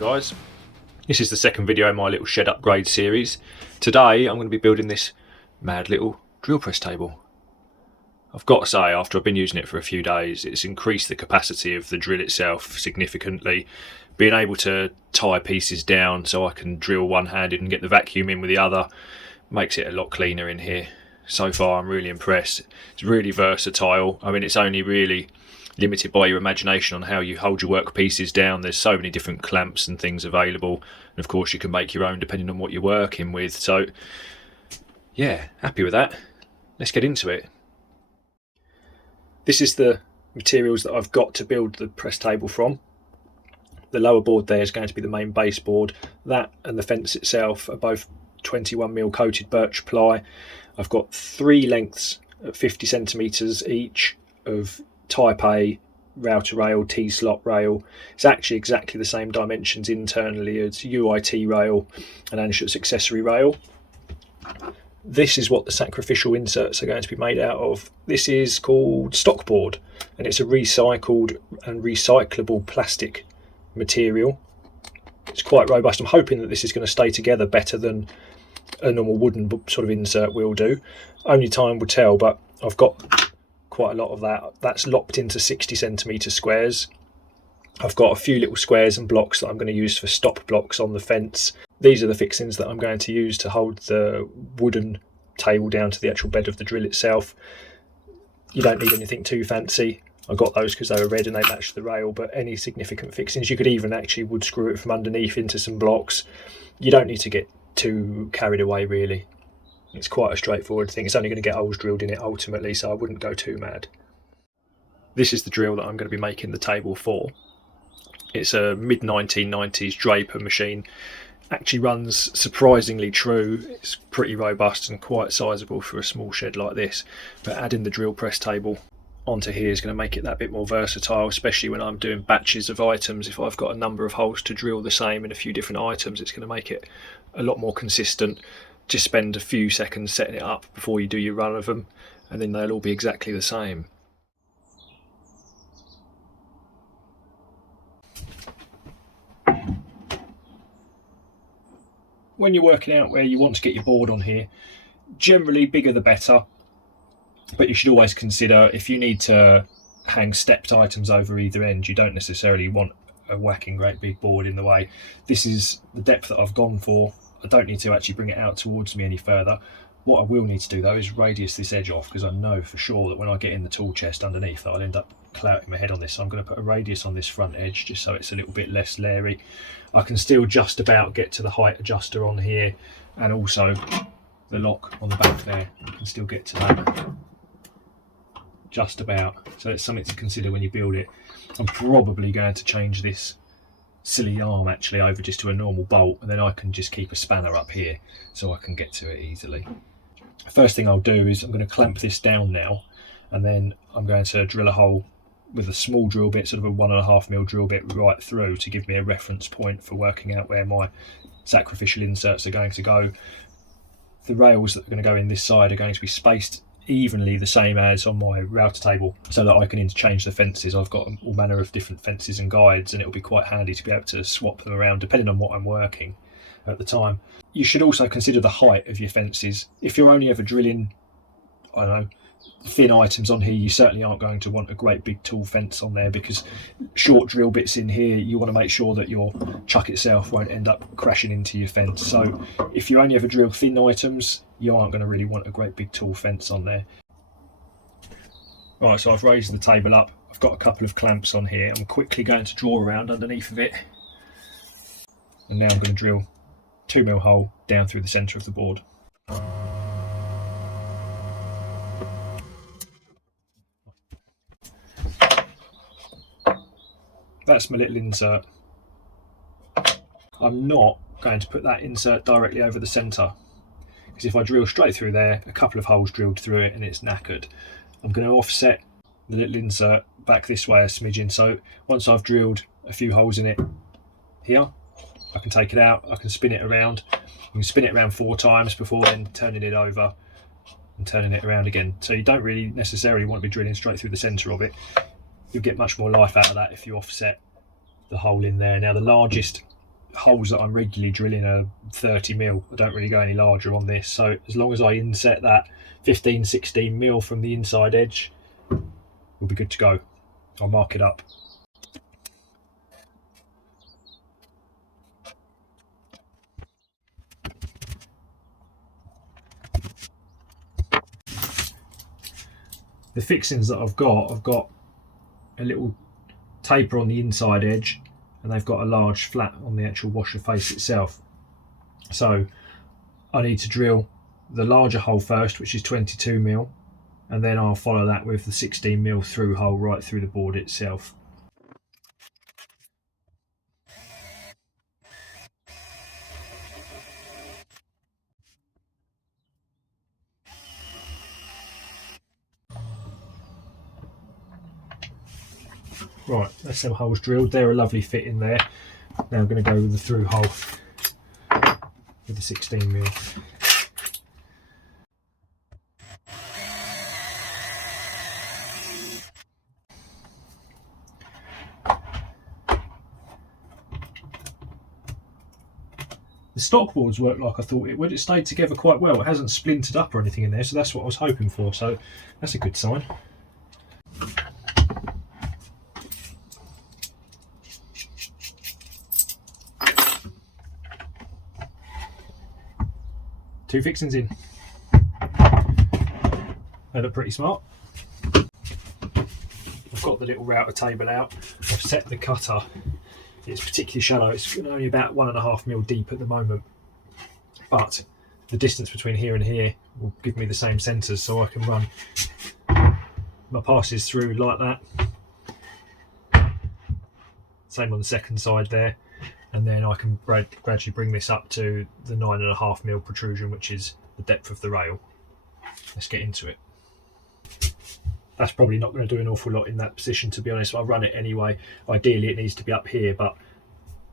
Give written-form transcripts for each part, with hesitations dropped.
guys. This is the second video in my little shed upgrade series. Today I'm going to be building this mad little drill press table. I've got to say, after I've been using it for a few days, it's increased the capacity of the drill itself significantly. Being able to tie pieces down so I can drill one-handed and get the vacuum in with the other makes it a lot cleaner in here. So far I'm really impressed. It's really versatile. I mean, it's only really limited by your imagination on how you hold your work pieces down. There's so many different clamps and things available, and of course you can make your own depending on what you're working with. So yeah, happy with that. Let's get into it. This is the materials that I've got to build the press table from. The lower board there is going to be the main base board. That and the fence itself are both 21mm coated birch ply. I've got 3 lengths at 50 centimeters each of Type A router rail, T-slot rail. It's actually exactly the same dimensions internally as UIT rail and Anschutz accessory rail. This is what the Sacrificial Inserts are going to be made out of. This is called stockboard, and it's a recycled and recyclable plastic material. It's quite robust. I'm hoping that this is going to stay together better than a normal wooden sort of insert will do. Only time will tell, but I've got quite a lot of that. That's locked into 60 centimeter squares. I've got a few little squares and blocks that I'm going to use for stop blocks on the fence. These are the fixings that I'm going to use to hold the wooden table down to the actual bed of the drill itself. You don't need anything too fancy. I got those because they were red and they matched the rail, but any significant fixings, you could even actually wood screw it from underneath into some blocks. You don't need to get too carried away really. It's quite a straightforward thing. It's only going to get holes drilled in it ultimately, so I wouldn't go too mad. This is the drill that I'm going to be making the table for. It's a mid-1990s Draper machine. Actually runs surprisingly true. It's pretty robust and quite sizable for a small shed like this. But adding the drill press table onto here is going to make it that bit more versatile, especially when I'm doing batches of items. If I've got a number of holes to drill the same in a few different items, it's going to make it a lot more consistent. Just spend a few seconds setting it up before you do your run of them, and then they'll all be exactly the same. When you're working out where you want to get your board on here, generally bigger the better, but you should always consider if you need to hang stepped items over either end, you don't necessarily want a whacking great big board in the way. This is the depth that I've gone for. I don't need to actually bring it out towards me any further. What I will need to do though is radius this edge off, because I know for sure that when I get in the tool chest underneath that I'll end up clouting my head on this. So I'm going to put a radius on this front edge just so it's a little bit less leery. I can still just about get to the height adjuster on here, and also the lock on the back there. I can still get to that just about. So it's something to consider when you build it. I'm probably going to change this silly arm actually over just to a normal bolt, and then I can just keep a spanner up here so I can get to it easily. First thing I'll do is I'm going to clamp this down now, and then I'm going to drill a hole with a small drill bit, sort of a 1.5mm drill bit right through to give me a reference point for working out where my sacrificial inserts are going to go. The rails that are going to go in this side are going to be spaced evenly the same as on my router table, so that I can interchange the fences. I've got all manner of different fences and guides, and it'll be quite handy to be able to swap them around depending on what I'm working at the time. You should also consider the height of your fences. If you're only ever drilling, I don't know, thin items on here, you certainly aren't going to want a great big tall fence on there, because short drill bits in here, you want to make sure that your chuck itself won't end up crashing into your fence. So if you only ever drill thin items, you aren't going to really want a great big tall fence on there. Right, so I've raised the table up. I've got a couple of clamps on here. I'm quickly going to draw around underneath of it, and now I'm going to drill 2mm hole down through the centre of the board. That's my little insert. I'm not going to put that insert directly over the centre, because if I drill straight through there, a couple of holes drilled through it and it's knackered. I'm going to offset the little insert back this way a smidgen, so once I've drilled a few holes in it here, I can take it out, I can spin it around. You can spin it around 4 times before then turning it over and turning it around again. So you don't really necessarily want to be drilling straight through the centre of it. You'll get much more life out of that if you offset the hole in there. Now the largest holes that I'm regularly drilling are 30mm. I don't really go any larger on this, so as long as I inset that 15-16mm from the inside edge, we'll be good to go. I'll mark it up. The fixings that I've got a little taper on the inside edge, and they've got a large flat on the actual washer face itself. So I need to drill the larger hole first, which is 22mm, and then I'll follow that with the 16mm through hole right through the board itself. Right, that's them holes drilled. They're a lovely fit in there. Now I'm going to go with the through hole with the 16mm. The stock boards work like I thought it would. It stayed together quite well. It hasn't splintered up or anything in there, so that's what I was hoping for. So that's a good sign. Two fixings in. They look pretty smart. I've got the little router table out. I've set the cutter. It's particularly shallow. It's only about 1.5mm deep at the moment, but the distance between here and here will give me the same sensors, so I can run my passes through like that. Same on the second side there, and then I can gradually bring this up to the 9.5mm protrusion, which is the depth of the rail. Let's get into it. That's probably not going to do an awful lot in that position, to be honest. I'll run it anyway. Ideally it needs to be up here, but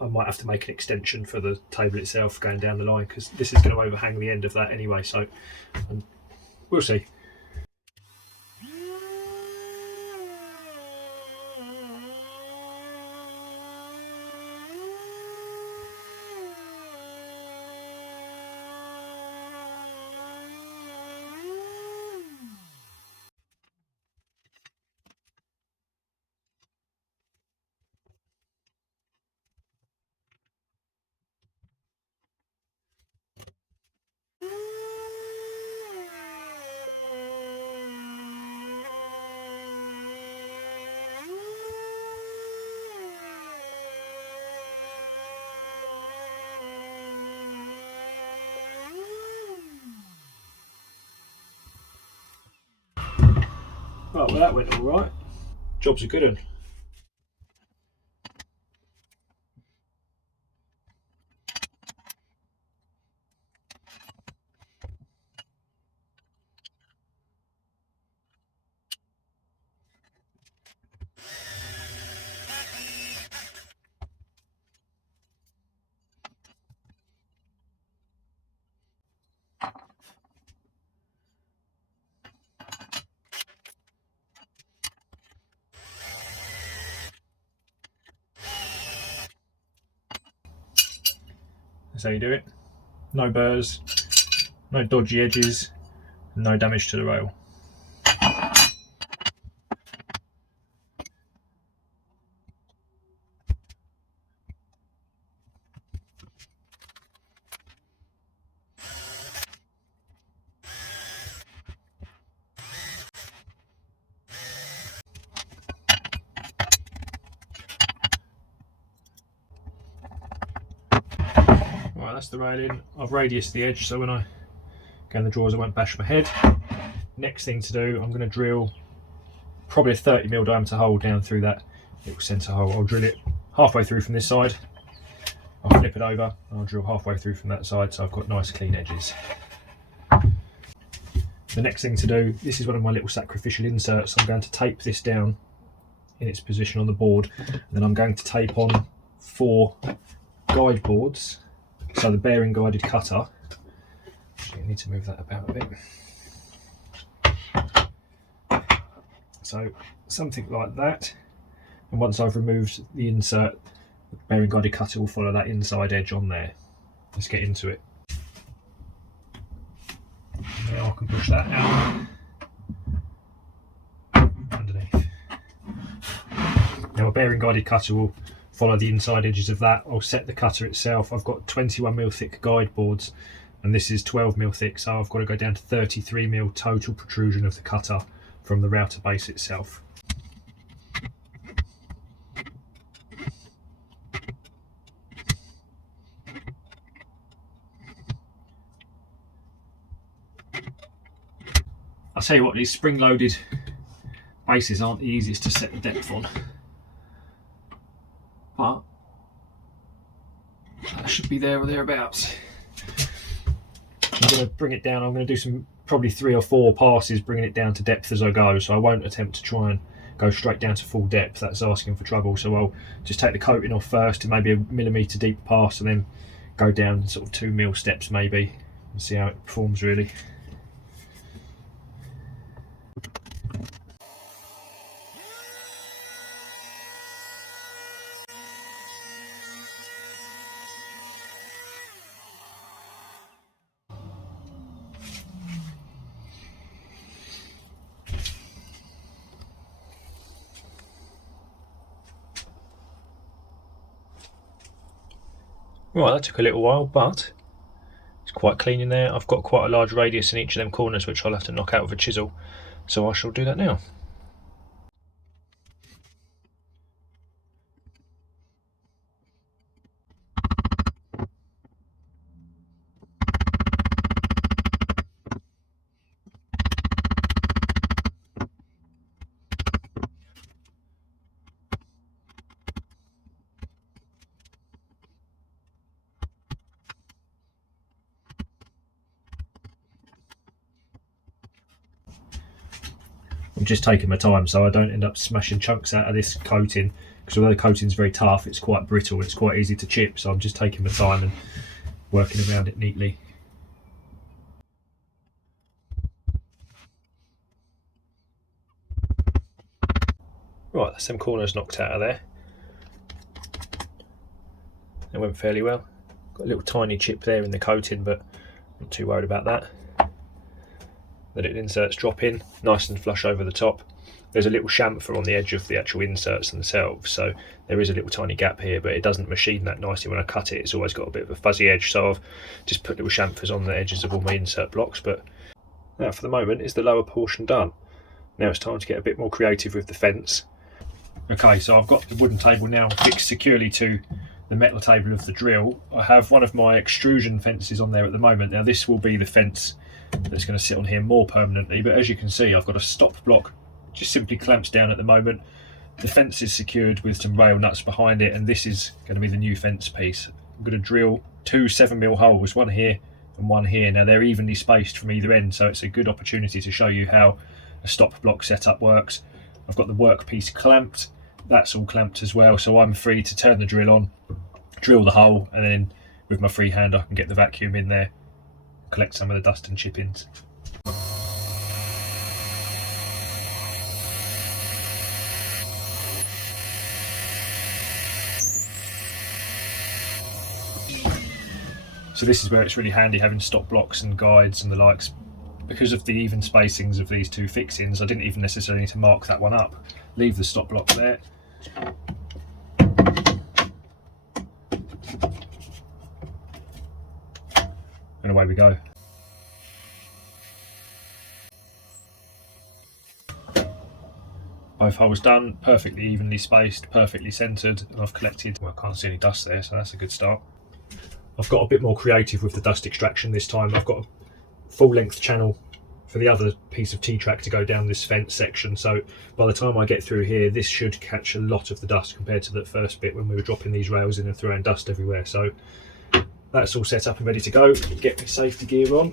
I might have to make an extension for the table itself going down the line, because this is going to overhang the end of that anyway, so we'll see. Right, well that went all right. Job's a good one. That's how you do it. No burrs, no dodgy edges, no damage to the rail. Right, that's the railing. I've radiused the edge, so when I go in the drawers I won't bash my head. Next thing to do, I'm going to drill probably a 30mm diameter hole down through that little centre hole. I'll drill it halfway through from this side, I'll flip it over, and I'll drill halfway through from that side, so I've got nice clean edges. The next thing to do, this is one of my little sacrificial inserts. I'm going to tape this down in its position on the board, and then I'm going to tape on 4 guide boards, so the bearing guided cutter. Actually, I need to move that about a bit. So something like that, and once I've removed the insert, The bearing guided cutter will follow that inside edge on there. Let's get into it. Now I can push that out underneath. Now a bearing guided cutter will follow the inside edges of that. I'll set the cutter itself. I've got 21mm thick guide boards and this is 12mm thick, so I've got to go down to 33mm total protrusion of the cutter from the router base itself. I'll tell you what, these spring-loaded bases aren't the easiest to set the depth on, but that should be there or thereabouts. I'm going to bring it down. I'm going to do some probably 3 or 4 passes bringing it down to depth as I go, so I won't attempt to try and go straight down to full depth. That's asking for trouble, so I'll just take the coating off first to maybe a millimetre deep pass and then go down sort of 2mm steps maybe and see how it performs really. Right, that took a little while, but it's quite clean in there. I've got quite a large radius in each of them corners which I'll have to knock out with a chisel, so I shall do that now. I'm just taking my time so I don't end up smashing chunks out of this coating, because although the coating's very tough, it's quite brittle, it's quite easy to chip, so I'm just taking my time and working around it neatly. Right, that's some corners knocked out of there. It went fairly well. Got a little tiny chip there in the coating, but not too worried about that. The little inserts drop in nice and flush over the top. There's a little chamfer on the edge of the actual inserts themselves, so there is a little tiny gap here, but it doesn't machine that nicely when I cut it. It's always got a bit of a fuzzy edge, so I've just put little chamfers on the edges of all my insert blocks. But now for the moment is the lower portion done. Now it's time to get a bit more creative with the fence. Okay, so I've got the wooden table now fixed securely to the metal table of the drill. I have one of my extrusion fences on there at the moment. Now this will be the fence that's going to sit on here more permanently, but as you can see I've got a stop block just simply clamps down at the moment. The fence is secured with some rail nuts behind it, and this is going to be the new fence piece. I'm going to drill 2 7mm holes, one here and one here. Now they're evenly spaced from either end, so it's a good opportunity to show you how a stop block setup works. I've got the workpiece clamped, that's all clamped as well, so I'm free to turn the drill on, drill the hole, and then with my free hand I can get the vacuum in there, collect some of the dust and chippings. So this is where it's really handy having stop blocks and guides and the likes. Because of the even spacings of these 2 fixings, I didn't even necessarily need to mark that one up. Leave the stop block there. And away we go. Both holes done, perfectly evenly spaced, perfectly centred, and I've collected, well, I can't see any dust there, so that's a good start. I've got a bit more creative with the dust extraction this time. I've got a full length channel for the other piece of T-track to go down this fence section, so by the time I get through here this should catch a lot of the dust compared to the first bit when we were dropping these rails in and throwing dust everywhere. So that's all set up and ready to go. Get my safety gear on.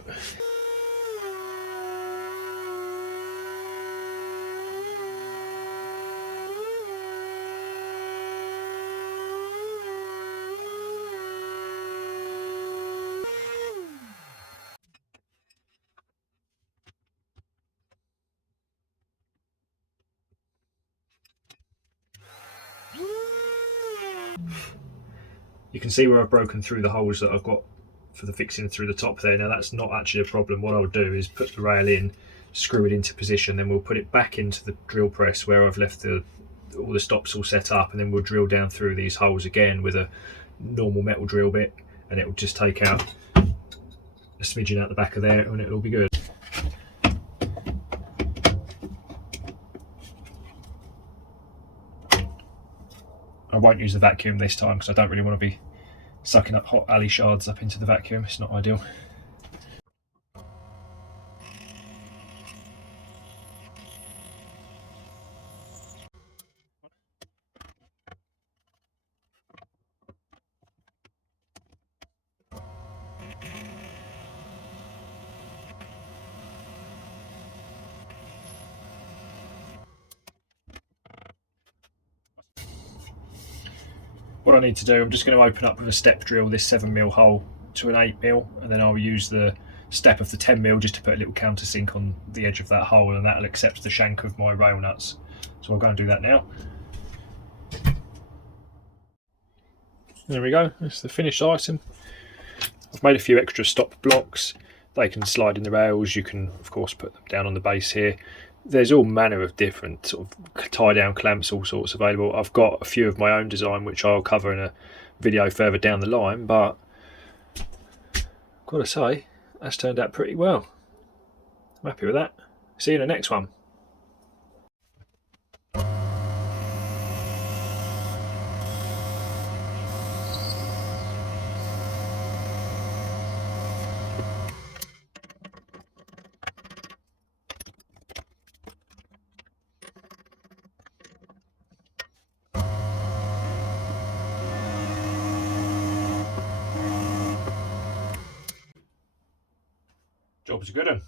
You can see where I've broken through the holes that I've got for the fixing through the top there. Now that's not actually a problem. What I'll do is put the rail in, screw it into position, then we'll put it back into the drill press where I've left all the stops all set up, and then we'll drill down through these holes again with a normal metal drill bit, and it will just take out a smidgen out the back of there and it'll be good. I won't use the vacuum this time because I don't really want to be sucking up hot alley shards up into the vacuum. It's not ideal. What I need to do, I'm just going to open up with a step drill this 7mm hole to an 8mm, and then I'll use the step of the 10mm just to put a little countersink on the edge of that hole, and that'll accept the shank of my rail nuts. So I'll go and do that now. There we go, that's the finished item. I've made a few extra stop blocks. They can slide in the rails. You can of course put them down on the base here. There's all manner of different sort of tie down clamps, all sorts available. I've got a few of my own design which I'll cover in a video further down the line, but I've got to say that's turned out pretty well. I'm happy with that. See you in the next one. Job's a good one.